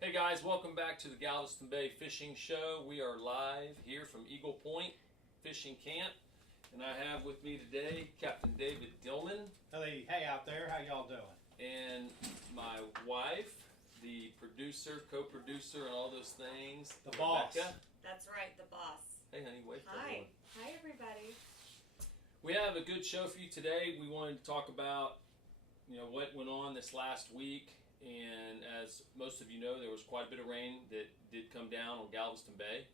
Hey guys, welcome back to the Galveston Bay Fishing Show. We are live here from Eagle Point Fishing Camp, and I have with me today Captain David Dillman. Hey out there, how y'all doing? And my wife, the producer, co-producer, and all those things, The boss. Rebecca. That's right, the boss. Hey honey, wave to Hi. everyone. Hi, everybody. We have a good show for you today. We wanted to talk about, what went on this last week. And as most of you know, there was quite a bit of rain that did come down on Galveston Bay.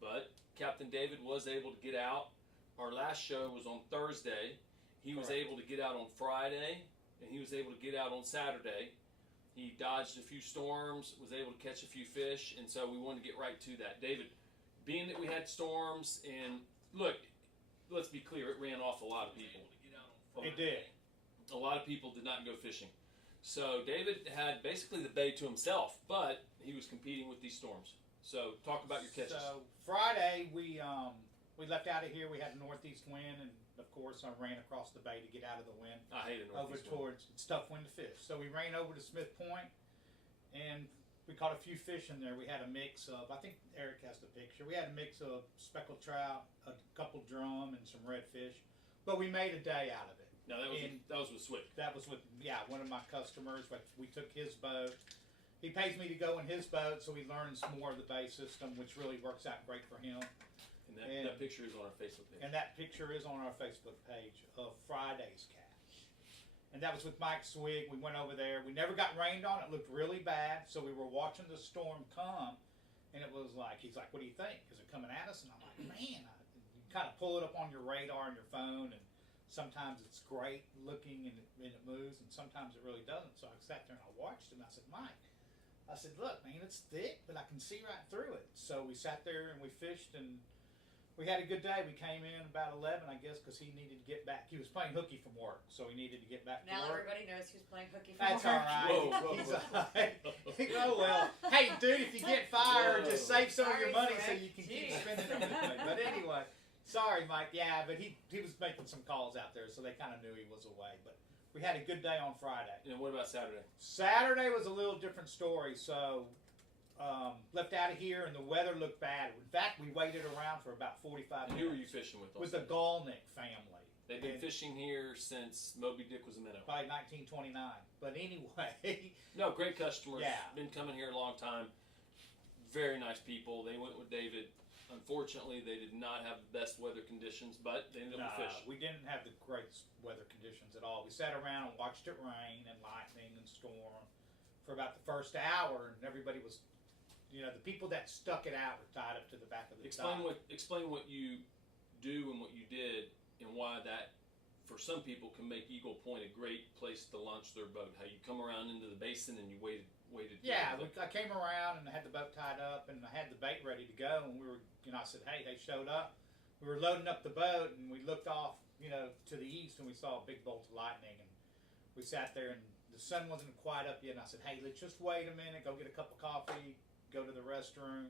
But Captain David was able to get out. Our last show was on Thursday. He was Correct. able to get out on Friday, and he was able to get out on Saturday. He dodged a few storms, was able to catch a few fish, and so we wanted to get right to that. David, being that we had storms, and look, let's be clear, it ran off a lot of people. It did. A lot of people did not go fishing. So David had basically the bay to himself, but he was competing with these storms. So talk about your catches. So Friday we left out of here. We had a northeast wind, and of course I ran across the bay to get out of the wind I hate it. over towards it's tough wind to fish. So we ran over to Smith Point, and we caught a few fish in there. We had a mix of, I think Eric has the picture. We had a mix of speckled trout, a couple drum, and some redfish. But we made a day out of it. No, that was with Swick. That was with one of my customers. But we took his boat. He pays me to go in his boat, so he learns more of the bay system, which really works out great for him. And that picture is on our Facebook page. And that picture is on our Facebook page of Friday's catch. And that was with Mike Swig. We went over there. We never got rained on. It looked really bad. So we were watching the storm come, and it was like, he's like, "What do you think? Is it coming at us?" And I'm like, "Man," you kind of pull it up on your radar on your phone, and sometimes it's great looking and it moves, and sometimes it really doesn't. So I sat there and I watched it, and I said, "Mike," I said, "Look, man, it's thick, but I can see right through it." So we sat there and we fished, and we had a good day. We came in about 11, I guess, because he needed to get back. He was playing hooky from work, so he needed to get back Now to work. everybody knows who's playing hooky for That's work. all right. Whoa, He's whoa, all right. Oh, well. Hey, dude, if you get fired, just save some of your Sorry, money so Greg. you can keep Jeez. spending it. But anyway, sorry, Mike. Yeah, but he was making some calls out there, so they kind of knew he was away. But we had a good day on Friday. And what about Saturday? Saturday was a little different story. So left out of here, and the weather looked bad. In fact, we waited around for about 45 And minutes. who were you fishing with? on With the Saturday? Galnick family. They've been And fishing here since Moby Dick was a minnow. by 1929. But anyway, No, great customers. Yeah. Been coming here a long time. Very nice people. They went with David. Unfortunately, they did not have the best weather conditions, but they ended up with fish. we didn't have the greatest weather conditions at all. We sat around and watched it rain and lightning and storm for about the first hour, and everybody was, the people that stuck it out were tied up to the back of the Explain dock. what you do and what you did, and why that, for some people, can make Eagle Point a great place to launch their boat. How you come around into the basin and you waited. Yeah, I came around and I had the boat tied up and I had the bait ready to go, and we were, I said, "Hey," they showed up. We were loading up the boat, and we looked off, to the east, and we saw a big bolt of lightning, and we sat there, and the sun wasn't quite up yet, and I said, "Hey, let's just wait a minute, go get a cup of coffee, go to the restroom."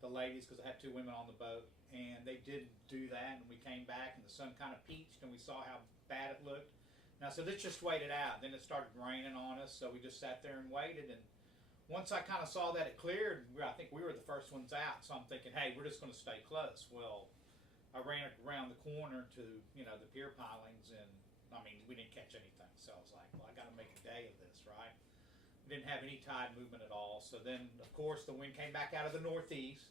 The ladies, because I had two women on the boat, and they did do that, and we came back, and the sun kind of peached, and we saw how bad it looked. And I said, "Let's just wait it out." Then it started raining on us, so we just sat there and waited, and once I kind of saw that it cleared, I think we were the first ones out, so I'm thinking, "Hey, we're just going to stay close." Well, I ran around the corner to, the pier pilings, and, we didn't catch anything. So I was like, "Well, I got to make a day of this, right?" We didn't have any tide movement at all. So then, of course, the wind came back out of the northeast,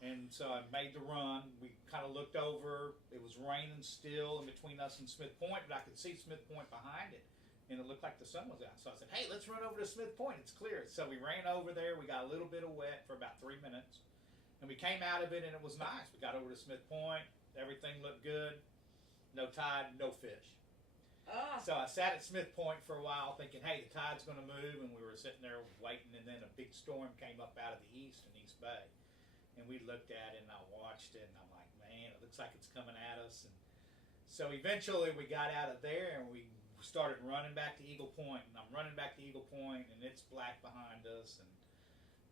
and so I made the run. We kind of looked over. It was raining still in between us and Smith Point, but I could see Smith Point behind it, and it looked like the sun was out. So I said, "Hey, let's run over to Smith Point. It's clear." So we ran over there. We got a little bit of wet for about 3 minutes, and we came out of it, and it was nice. We got over to Smith Point. Everything looked good. No tide, no fish. Ah, So I sat at Smith Point for a while thinking, "Hey, the tide's going to move," and we were sitting there waiting, and then a big storm came up out of the east in East Bay. And we looked at it, and I watched it, and I'm like, "Man, it looks like it's coming at us." And so eventually we got out of there, and we started running back to Eagle Point. And I'm running back to Eagle Point, and it's black behind us. And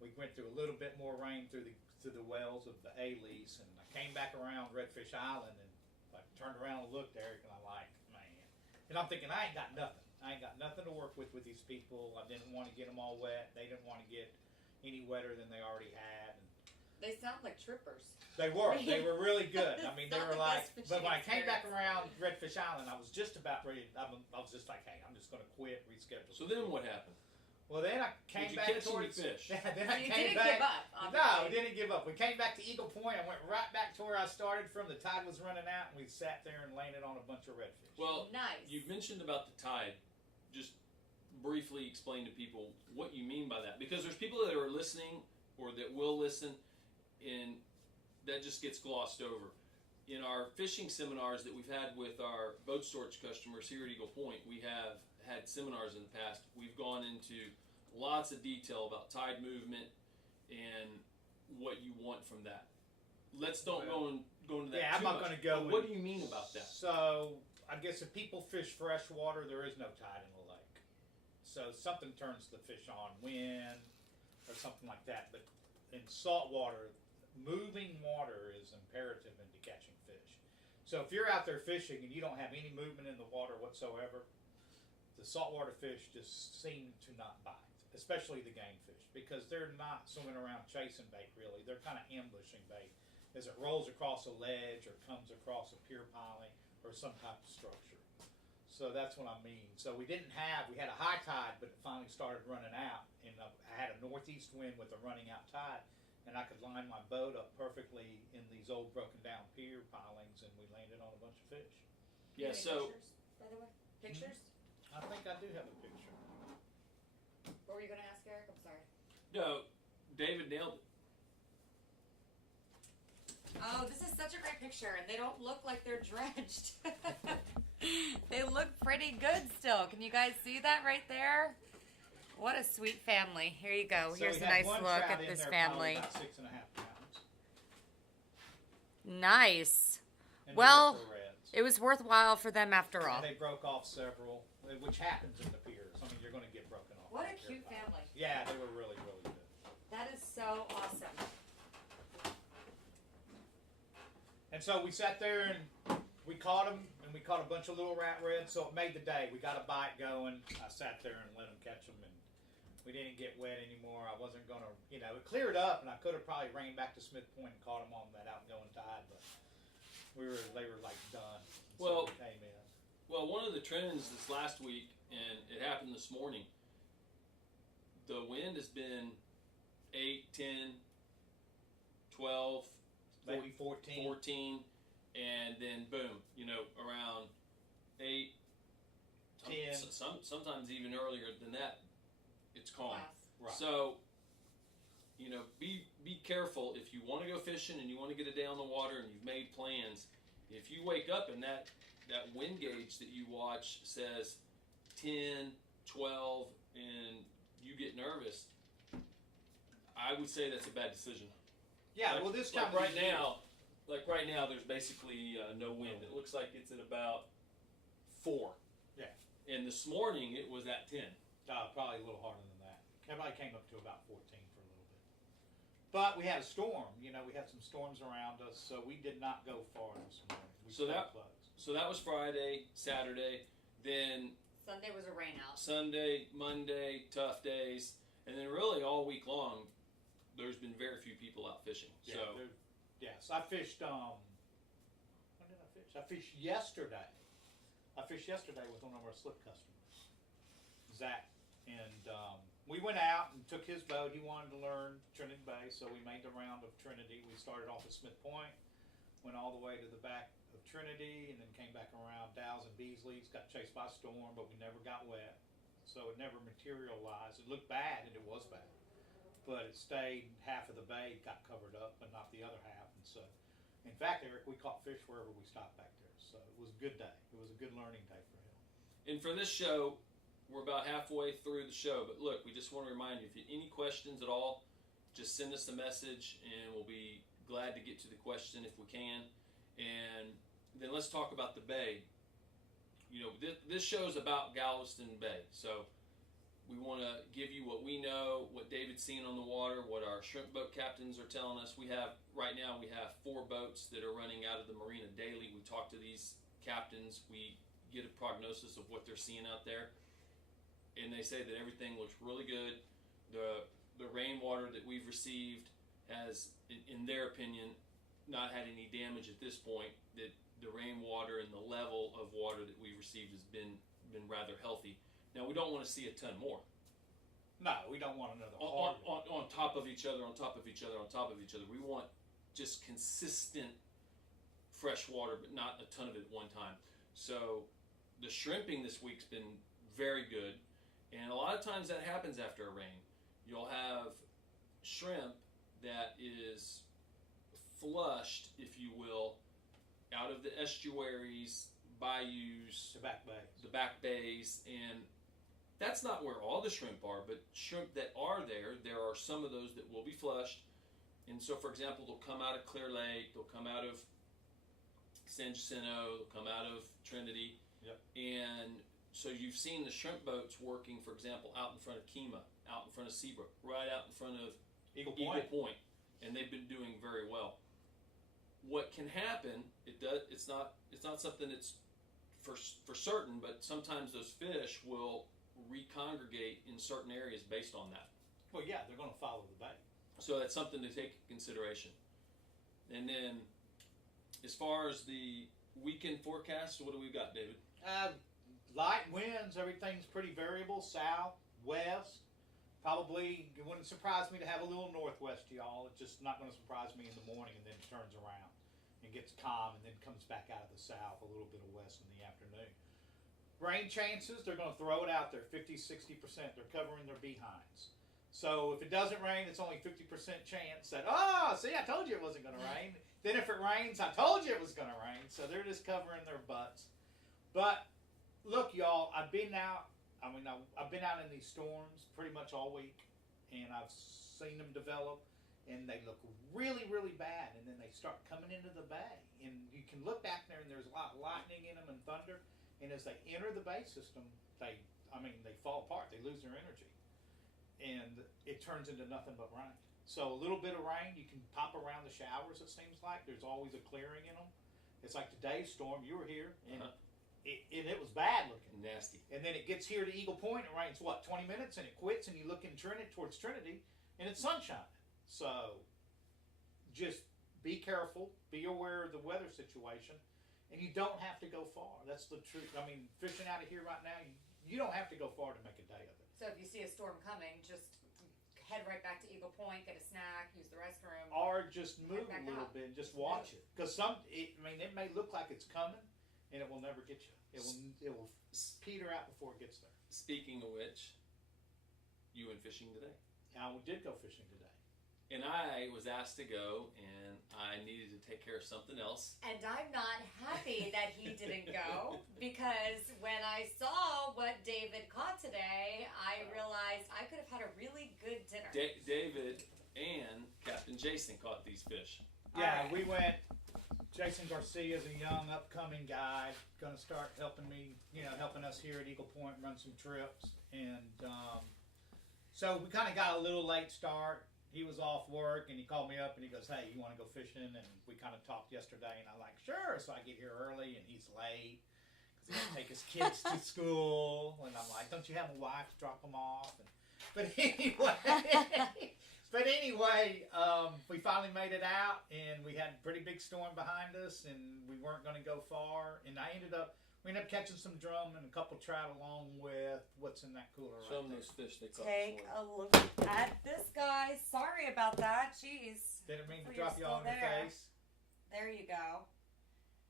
we went through a little bit more rain through the wells of the A-lease. And I came back around Redfish Island, and I turned around and looked, Eric, and I'm like, "Man." And I'm thinking, I ain't got nothing. I ain't got nothing to work with these people. I didn't want to get them all wet. They didn't want to get any wetter than they already had. And They sound like trippers. they were really good. I mean, they Not were the like, best fishing but when I came back experience. around Redfish Island, I was just about ready. I was just like, hey, I'm just going to quit, reschedule. So then what happened? Well, then I came Did you back catch any towards. fish? Yeah, then So I you came didn't back. give up. No, Obviously. we didn't give up. We came back to Eagle Point and went right back to where I started from. The tide was running out, and we sat there and landed on a bunch of redfish. Well, Nice. you mentioned about the tide. Just briefly explain to people what you mean by that, because there's people that are listening or that will listen, and that just gets glossed over. In our fishing seminars that we've had with our boat storage customers here at Eagle Point, we have had seminars in the past. We've gone into lots of detail about tide movement and what you want from that. Let's don't go into that. Yeah, I'm too not much. going to go. But what do you mean about that? So I guess if people fish freshwater, there is no tide in the lake. So something turns the fish on, wind or something like that. But in saltwater, moving water is imperative into catching fish. So if you're out there fishing and you don't have any movement in the water whatsoever, the saltwater fish just seem to not bite, especially the game fish, because they're not swimming around chasing bait really. They're kind of ambushing bait as it rolls across a ledge or comes across a pier piling or some type of structure. So that's what I mean. So we had a high tide, but it finally started running out, and I had a northeast wind with a running out tide, and I could line my boat up perfectly in these old broken down pier pilings, and we landed on a bunch of fish. Yeah, Any so pictures, by the way? Pictures? I think I do have a picture. What were you going to ask, Eric? I'm sorry. no, David nailed it. Oh, this is such a great picture, and they don't look like they're dredged. They look pretty good still. Can you guys see that right there? What a sweet family. Here you go. So Here's we a had nice one look trout at in this there, probably family. about 6.5 pounds. Nice. And Well, the rest were reds. It was worthwhile for them after all. And they broke off several, which happens in the piers. I mean, you're going to get broken off. What in a the pier cute piles. family. Yeah, they were really, really good. That is so awesome. And so we sat there and we caught them, and we caught a bunch of little rat reds, so it made the day. We got a bite going. I sat there and let them catch them, and we didn't get wet anymore. I wasn't going to, it cleared up, and I could have probably ran back to Smith Point and caught them on that outgoing tide, but they were like done. And Well- so we came in. Well, one of the trends this last week, and it happened this morning, the wind has been 8, 10, 12, Maybe 14. 14, and then boom, around 8, 10. sometimes even earlier than that, it's calm. Class. Right. So, be careful if you want to go fishing and you want to get a day on the water and you've made plans. If you wake up and that wind gauge that you watch says 10, 12, and you get nervous, I would say that's a bad decision. Yeah, Like- well, this like time right now, there's basically no wind. It looks like it's at about 4. Yeah. And this morning it was at 10. Probably a little harder than that. Everybody came up to about 14 for a little bit. But we had a storm. We had some storms around us, so we did not go far this morning. We So stayed that- close. So that was Friday, Saturday, then Sunday was a rain out. Sunday, Monday, tough days, and then really all week long, there's been very few people out fishing. So Yes, I fished. When did I fish? I fished yesterday. I fished yesterday with one of our slip customers, Zach, and we went out and took his boat. He wanted to learn Trinity Bay, so we made the round of Trinity. We started off at Smith Point, went all the way to the back of Trinity, and then came back around Dow's and Beasley's. Got chased by a storm, but we never got wet, so it never materialized. It looked bad, and it was bad. But it stayed, half of the bay got covered up, but not the other half. And so, in fact, Eric, we caught fish wherever we stopped back there. So it was a good day. It was a good learning day for him. And for this show, we're about halfway through the show. But look, we just want to remind you, if you have any questions at all, just send us a message, and we'll be glad to get to the question if we can. And then let's talk about the bay. This show is about Galveston Bay. So we want to give you what we know, what David's seen on the water, what our shrimp boat captains are telling us. Right now we have 4 boats that are running out of the marina daily. We talk to these captains. We get a prognosis of what they're seeing out there. And they say that everything looks really good. The rainwater that we've received has, in their opinion, not had any damage at this point. That the rainwater and the level of water that we've received has been rather healthy. Now, we don't want to see a ton more. No, we don't want another On top of each other, on top of each other, on top of each other. We want just consistent fresh water, but not a ton of it at one time. So the shrimping this week's been very good. And a lot of times that happens after a rain. You'll have shrimp that is flushed, if you will, out of the estuaries, bayous, the back bays, and that's not where all the shrimp are, but shrimp that are there are some of those that will be flushed. And so, for example, they'll come out of Clear Lake, they'll come out of San Jacinto, they'll come out of Trinity. Yep. And so you've seen the shrimp boats working, for example, out in front of Kemah, out in front of Seabrook, right out in front of Eagle Eagle Point. Point, and they've been doing very well. What can happen? It's not something that's for certain, but sometimes those fish will recongregate in certain areas based on that. Well, yeah, they're going to follow the bait. So that's something to take into consideration. And then, as far as the weekend forecast, what do we got, David? Light winds, everything's pretty variable. South, west. Probably, it wouldn't surprise me to have a little northwest, y'all. It's just not going to surprise me in the morning, and then it turns around and gets calm, and then comes back out of the south, a little bit of west in the afternoon. Rain chances, they're going to throw it out there, 50, 60%. They're covering their behinds. So if it doesn't rain, it's only 50% chance that, see, I told you it wasn't going to rain. Then if it rains, I told you it was going to rain. So they're just covering their butts. But look, y'all, I've been out in these storms pretty much all week, and I've seen them develop, and they look really, really bad, and then they start coming into the bay. And you can look back there, and there's a lot of lightning in them and thunder, and as they enter the bay system, they fall apart. They lose their energy, and it turns into nothing but rain. So a little bit of rain, you can pop around the showers, it seems like. There's always a clearing in them. It's like today's storm. You were here, and it was bad looking. Nasty. And then it gets here to Eagle Point. It rains, 20 minutes, and it quits, and you look in towards Trinity, and it's sunshine. So just be careful. Be aware of the weather situation. And you don't have to go far. That's the truth. I mean, fishing out of here right now, you don't have to go far to make a day of it. So if you see a storm coming, just head right back to Eagle Point, get a snack, use the restroom. Or just move back a little out. bit and just watch it. Because it may look like it's coming, and it will never get you. It will peter out before it gets there. Speaking of which, you went fishing today. Now, we did go fishing today. And I was asked to go, and I needed to take care of something else. And I'm not happy that he didn't go, because when I saw what David caught today, I realized I could have had a really good dinner. David and Captain Jason caught these fish. Yeah, Alright. we went. Jason Garcia is a young, upcoming guy. Going to start helping us here at Eagle Point, run some trips. And so we kind of got a little late start. He was off work, and he called me up, and he goes, "Hey, you want to go fishing?" And we kind of talked yesterday, and I'm like, "Sure." So I get here early, and he's late because he got to take his kids to school. And I'm like, "Don't you have a wife to drop them off?" But anyway, we finally made it out, and we had a pretty big storm behind us, and we weren't going to go far. And we ended up catching some drum and a couple trout along with what's in that cooler Show right them there. those fish they caught Take this a morning. look at this, guys. Sorry about that. Jeez. Didn't mean to Well, drop you're you all in still the there. face. There you go.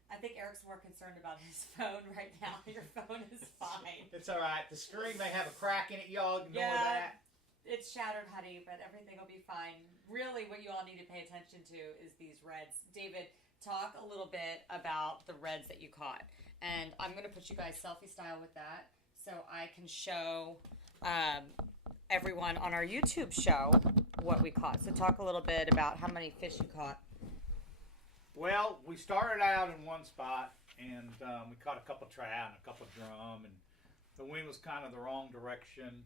I think Eric's more concerned about his phone right now. Your phone is fine. It's all right. The screen may have a crack in it, y'all. Ignore Yeah. that. It's shattered, honey, but everything will be fine. Really, what you all need to pay attention to is these reds. David, talk a little bit about the reds that you caught. And I'm going to put you guys selfie style with that so I can show everyone on our YouTube show what we caught. So talk a little bit about how many fish you caught. Well, we started out in one spot, and we caught a couple trout and a couple drum, and the wind was kind of the wrong direction.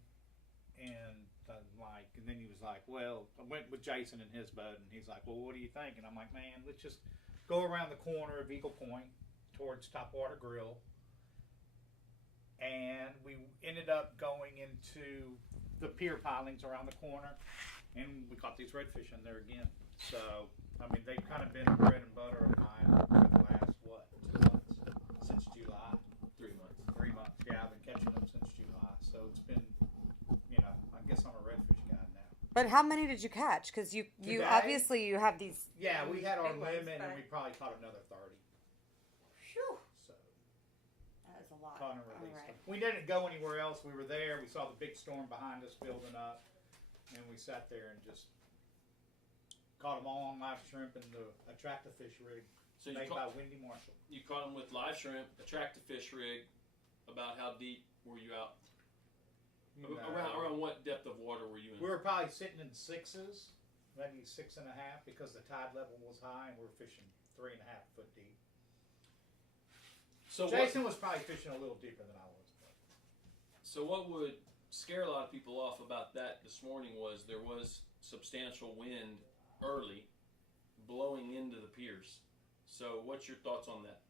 And then he was like, "Well," I went with Jason in his boat, and he's like, "Well, what do you think?" And I'm like, "Man, let's just go around the corner of Eagle Point towards Topwater Grill." And we ended up going into the pier pilings around the corner. and we caught these redfish in there again. So, I mean, they've kind of been bread and butter of mine for the last, 2 months? Since July. 3 months. 3 months, yeah, I've been catching them since July. So it's been, I guess I'm a redfish guy now. But how many did you catch? Because you Today? obviously you have these. Yeah, we had our big ones, limit, and but- we probably caught another 30. Phew, So, that is a lot. caught and All released right. them. We didn't go anywhere else. We were there. We saw the big storm behind us building up, and we sat there and just caught them all on live shrimp and the attractive fish rig So you made caught, by Wendy Marshall. you caught them with live shrimp, attractive fish rig. About how deep were you out? Around what depth of water were you in? We were probably sitting in 6s, maybe 6.5, because the tide level was high, and we were fishing 3.5 foot deep. So Jason was probably fishing a little deeper than I was. But. So what would scare a lot of people off about that this morning was there was substantial wind early blowing into the piers. So what's your thoughts on that?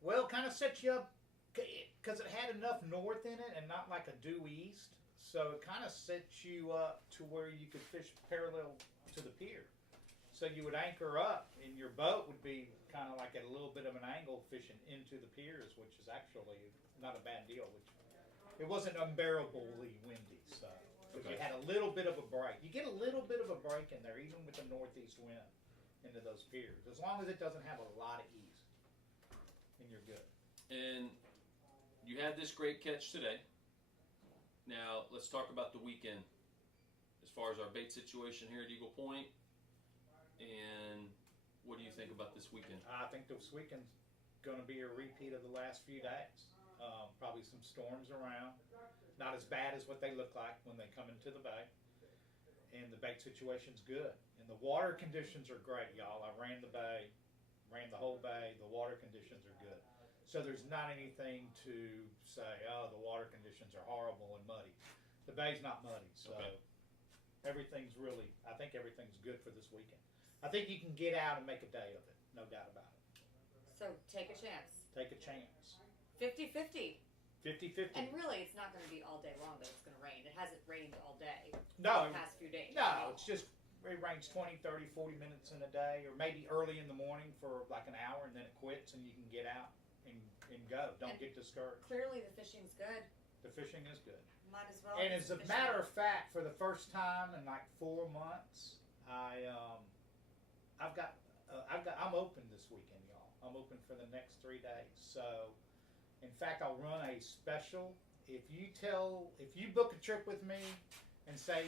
Well, kind of sets you up because it had enough north in it and not like a due east. So it kind of sets you up to where you could fish parallel to the pier. So you would anchor up and your boat would be kind of like at a little bit of an angle fishing into the piers, which is actually not a bad deal. Which it wasn't unbearably windy, so but you Okay. had a little bit of a break. You get a little bit of a break in there, even with the northeast wind into those piers, as long as it doesn't have a lot of east, and you're good. And you had this great catch today. Now let's talk about the weekend. As far as our bait situation here at Eagle Point, and what do you think about this weekend? I think this weekend's going to be a repeat of the last few days. Probably some storms around. Not as bad as what they look like when they come into the bay. And the bait situation's good. And the water conditions are great, y'all. I ran the bay, ran the whole bay. The water conditions are good. So there's not anything to say, oh, the water conditions are horrible and muddy. The bay's not muddy. So Okay. everything's really, I think everything's good for this weekend. I think you can get out and make a day of it. No doubt about it. So take a chance. Take a chance. 50-50. 50-50. And really, it's not going to be all day long that it's going to rain. It hasn't rained all day No, the past few days. no, it's just it rains 20, 30, 40 minutes in a day, or maybe early in the morning for like an hour, and then it quits, and you can get out and go. Don't And get discouraged. Clearly, the fishing's good. The fishing is good. Might as well. And get as some a fishing. matter of fact, for the first time in like 4 months, I'm open this weekend, y'all. I'm open for the next 3 days. So, in fact, I'll run a special. If you book a trip with me and say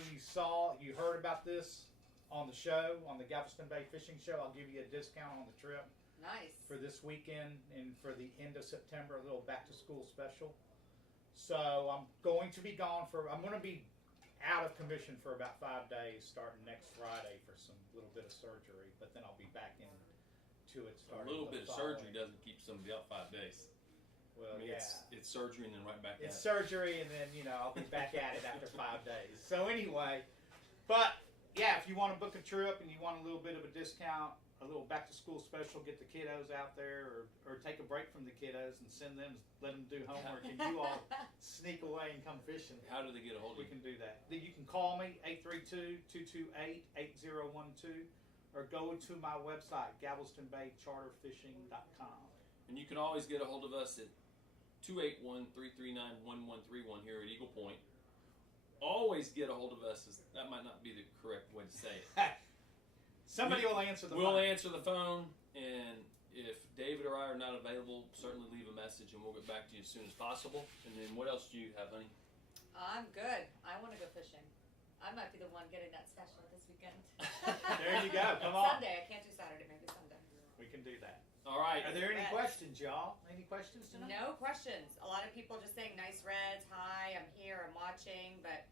you heard about this on the show, on the Galveston Bay Fishing Show, I'll give you a discount on the trip Nice. for this weekend and for the end of September, a little back to school special. So I'm going to be out of commission for about 5 days, starting next Friday for some little bit of surgery, but then I'll be back into it A starting little the bit of following- surgery doesn't keep somebody out 5 days. Well, I mean, yeah. it's surgery and then right back It's at it. surgery, and then I'll be back at it after 5 days. So anyway, but yeah, if you want to book a trip and you want a little bit of a discount, a little back to school special, get the kiddos out there, or take a break from the kiddos and let them do homework, and you all sneak away and come fishing. How do they get a hold of We you? can do that. You can call me 832-228-8012, or go to my website galvestonbaycharterfishing.com. And you can always get a hold of us at 281-339-1131 here at Eagle Point. Always get a hold of us. That might not be the correct way to say it. Somebody will answer the We'll phone. answer the phone, and if David or I are not available, certainly leave a message, and we'll get back to you as soon as possible. And then what else do you have, honey? I'm good. I want to go fishing. I might be the one getting that special this weekend. There you go. Come on. Sunday. I can't do Saturday. Maybe Sunday. We can do that. All right. Are there any Reds. questions, y'all? Any questions tonight? No questions. A lot of people just saying nice reds. Hi, I'm here. I'm watching, but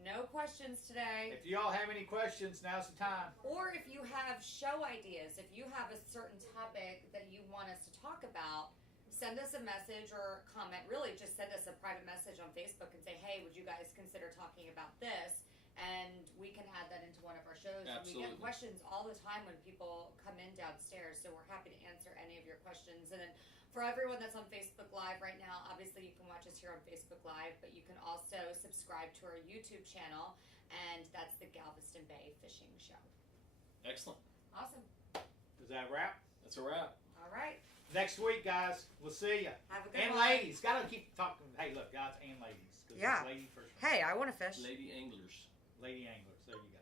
no questions today. If y'all have any questions, now's the time. Or if you have show ideas, if you have a certain topic that you want us to talk about, send us a message or comment. Really, just send us a private message on Facebook and say, hey, would you guys consider talking about this? And we can add that into one of our shows. We Absolutely. get questions all the time when people come in downstairs, so we're happy to answer any of your questions. And then for everyone that's on Facebook Live right now, obviously you can watch us here on Facebook Live, but you can also subscribe to our YouTube channel. and that's the Galveston Bay Fishing Show. Excellent. Awesome. Is that a wrap? That's a wrap. All right. Next week, guys. We'll see ya. Have a good And one. ladies, gotta keep talking. Hey, look, guys and ladies. 'Cause Yeah. it's lady first. Hey, I want to fish. Lady anglers. Lady anglers. There you go.